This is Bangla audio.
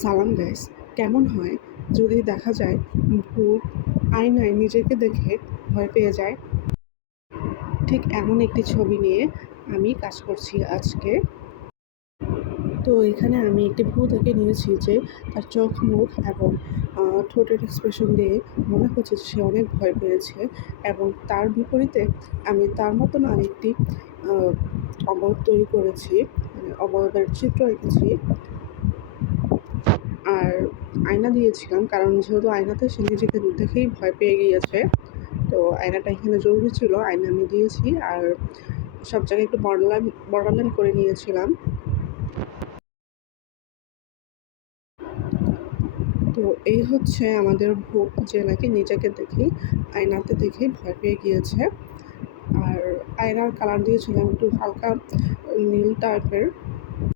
সালাম গাইস, কেমন হয় যদি দেখা যায় ভূত আয়নায় নিজেকে দেখে ভয় পেয়ে যায়? ঠিক এমন একটি ছবি নিয়ে আমি কাজ করছি আজকে। তো এখানে আমি একটি ভূত এঁকে নিয়েছি যে তার চোখ, মুখ এবং ঠোঁটের এক্সপ্রেশন দিয়ে মনে হচ্ছে যে সে অনেক ভয় পেয়েছে, এবং তার বিপরীতে আমি তার মতন আরেকটি অবয়ব তৈরি করেছি, মানে অবয়বের চিত্র এঁকেছি। আর আয়না দিয়েছিলাম, কারণ যেহেতু আয়নাতে সে নিজেকে দেখেই ভয় পেয়ে গিয়েছে, তো আয়নাটা এখানে জরুরি ছিল। আয়না আমি দিয়েছি, আর সব জায়গায় একটু বর্ডার লাইন করে নিয়েছিলাম। তো এই হচ্ছে আমাদের ভূত, যে নাকি নিজেকে দেখেই আয়নাতে দেখেই ভয় পেয়ে গিয়েছে। আর আয়নার কালার দিয়েছিলাম একটু হালকা নীল টাইপের,